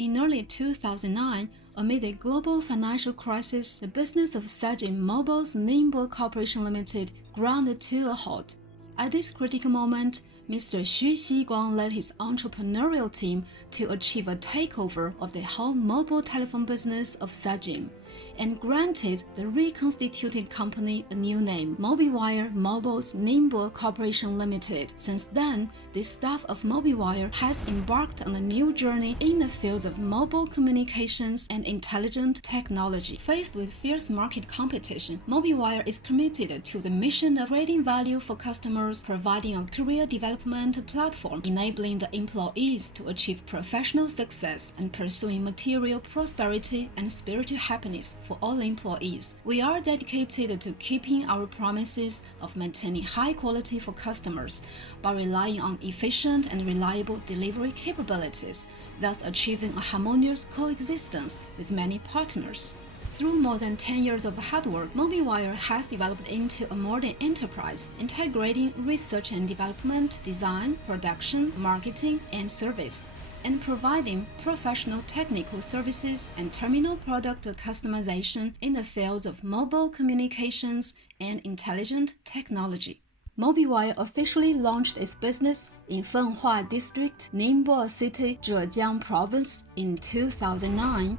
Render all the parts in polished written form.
In early 2009, amid a global financial crisis, the business of Sajin Mobile's Ningbo Corporation Limited ground to a halt. At this critical moment, Mr. Xu Xiguang led his entrepreneurial team to achieve a takeover of the whole mobile telephone business of Sajin, and granted the reconstituted company a new name, MobiWire Mobile's Ningbo Corporation Limited. Since then, the staff of MobiWire has embarked on a new journey in the fields of mobile communications and intelligent technology. Faced with fierce market competition, MobiWire is committed to the mission of creating value for customers, providing a career development platform, enabling the employees to achieve professional success, and pursuing material prosperity and spiritual happiness for all employees. We are dedicated to keeping our promises of maintaining high quality for customers by relying on efficient and reliable delivery capabilities, thus achieving a harmonious coexistence with many partners. Through more than 10 years of hard work, MobiWire has developed into a modern enterprise, integrating research and development, design, production, marketing, and service, and providing professional technical services and terminal product customization in the fields of mobile communications and intelligent technology. MobiWire officially launched its business in Fenghua District, Ningbo City, Zhejiang Province in 2009.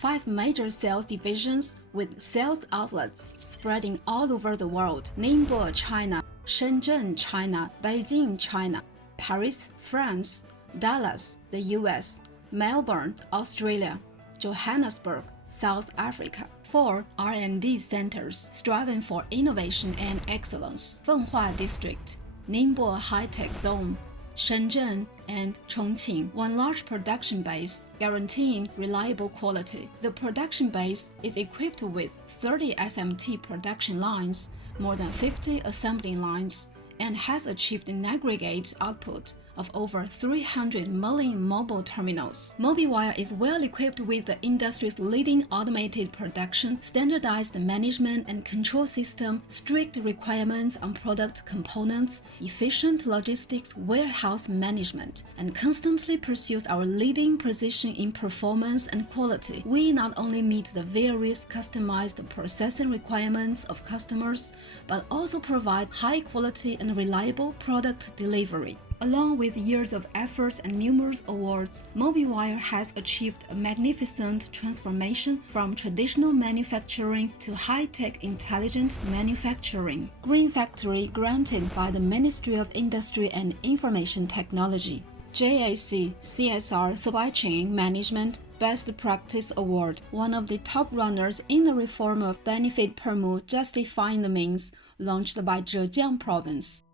5 major sales divisions with sales outlets spreading all over the world: Ningbo, China; Shenzhen, China; Beijing, China; Paris, France; Dallas, the US; Melbourne, Australia; Johannesburg, South Africa. 4 R&D centers striving for innovation and excellence: Fenghua District, Ningbo High-Tech Zone, Shenzhen, and Chongqing. 1 large production base guaranteeing reliable quality. The production base is equipped with 30 SMT production lines, more than 50 assembly lines, and has achieved an aggregate output of over 300 million mobile terminals. MobiWire is well equipped with the industry's leading automated production, standardized management and control system, strict requirements on product components, efficient logistics warehouse management, and constantly pursues our leading position in performance and quality. We not only meet the various customized processing requirements of customers, but also provide high quality and reliable product delivery. Along with years of efforts and numerous awards, MobiWire has achieved a magnificent transformation from traditional manufacturing to high-tech intelligent manufacturing. Green Factory granted by the Ministry of Industry and Information Technology. JAC CSR Supply Chain Management Best Practice Award, one of the top runners in the reform of benefit permu justifying the means, launched by Zhejiang Province.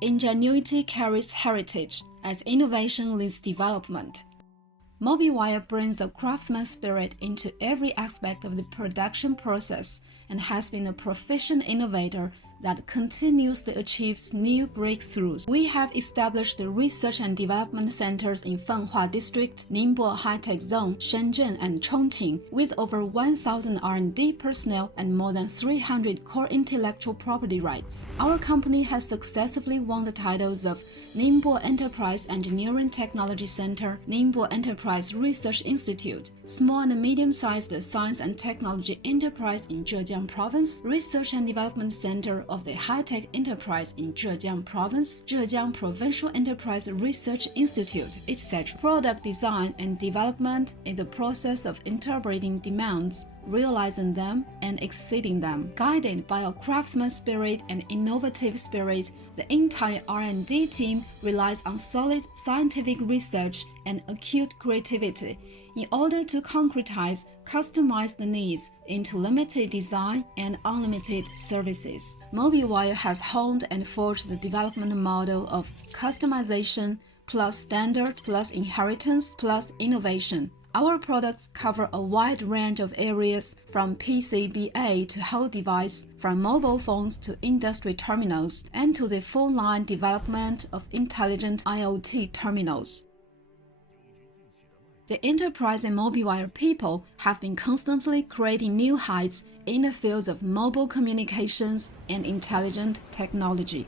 Ingenuity carries heritage as innovation leads development. MobiWire brings the craftsman spirit into every aspect of the production process and has been a proficient innovator that continuously achieves new breakthroughs. We have established research and development centers in Fenghua District, Ningbo High-Tech Zone, Shenzhen, and Chongqing, with over 1,000 R&D personnel and more than 300 core intellectual property rights. Our company has successfully won the titles of Ningbo Enterprise Engineering Technology Center, Ningbo Enterprise Research Institute, Small and Medium-Sized Science and Technology Enterprise in Zhejiang Province, Research and Development Center of the High-Tech Enterprise in Zhejiang Province, Zhejiang Provincial Enterprise Research Institute, etc. Product design and development is the process of interpreting demands, realizing them, and exceeding them. Guided by a craftsman spirit and innovative spirit, the entire R&D team relies on solid scientific research and acute creativity in order to concretize customized needs into limited design and unlimited services. MobiWire has honed and forged the development model of customization plus standard plus inheritance plus innovation. Our products cover a wide range of areas from PCBA to whole device, from mobile phones to industry terminals, and to the full-line development of intelligent IoT terminals. The enterprise and MobiWire people have been constantly creating new heights in the fields of mobile communications and intelligent technology.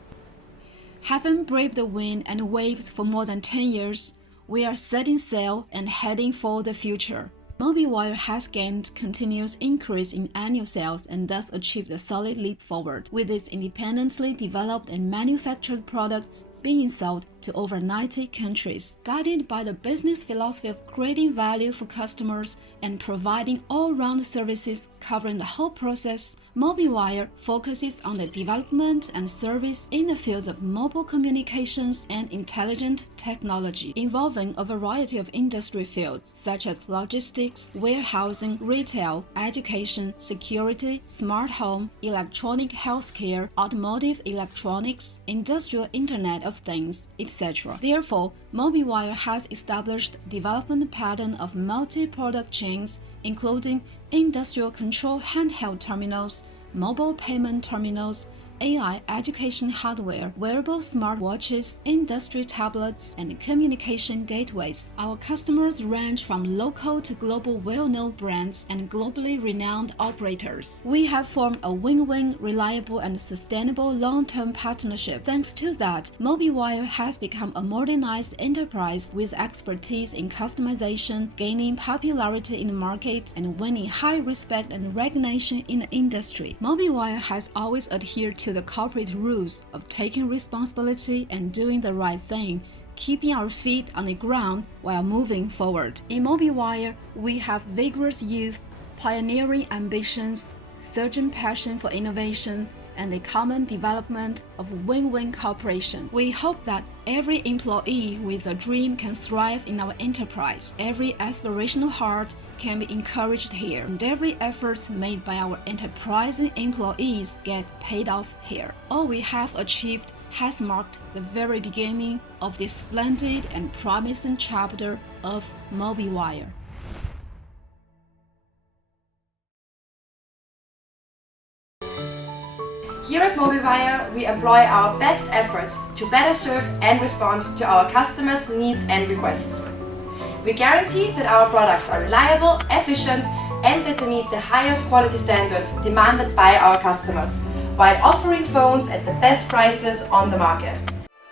Having braved the wind and waves for more than 10 years, we are setting sail and heading for the future. MobiWire has gained continuous increase in annual sales and thus achieved a solid leap forward, with its independently developed and manufactured products being sold to over 90 countries. Guided by the business philosophy of creating value for customers and providing all-round services covering the whole process, MobiWire focuses on the development and service in the fields of mobile communications and intelligent technology, involving a variety of industry fields such as logistics, warehousing, retail, education, security, smart home, electronic healthcare, automotive electronics, industrial Internet of Things, etc. Therefore, MobiWire has established development pattern of multi-product chains, including industrial control handheld terminals, mobile payment terminals, AI education hardware, wearable smartwatches, industry tablets, and communication gateways. Our customers range from local to global well-known brands and globally renowned operators. We have formed a win-win, reliable, and sustainable long-term partnership. Thanks to that, MobiWire has become a modernized enterprise with expertise in customization, gaining popularity in the market, and winning high respect and recognition in the industry. MobiWire has always adhered to the corporate rules of taking responsibility and doing the right thing, keeping our feet on the ground while moving forward. In MobiWire, we have vigorous youth, pioneering ambitions, surging passion for innovation, and the common development of win-win cooperation. We hope that every employee with a dream can thrive in our enterprise. Every aspirational heart can be encouraged here, and every effort made by our enterprising employees get paid off here. All we have achieved has marked the very beginning of this splendid and promising chapter of MobiWire. Here at MobiWire, we employ our best efforts to better serve and respond to our customers' needs and requests. We guarantee that our products are reliable, efficient, and that they meet the highest quality standards demanded by our customers, while offering phones at the best prices on the market.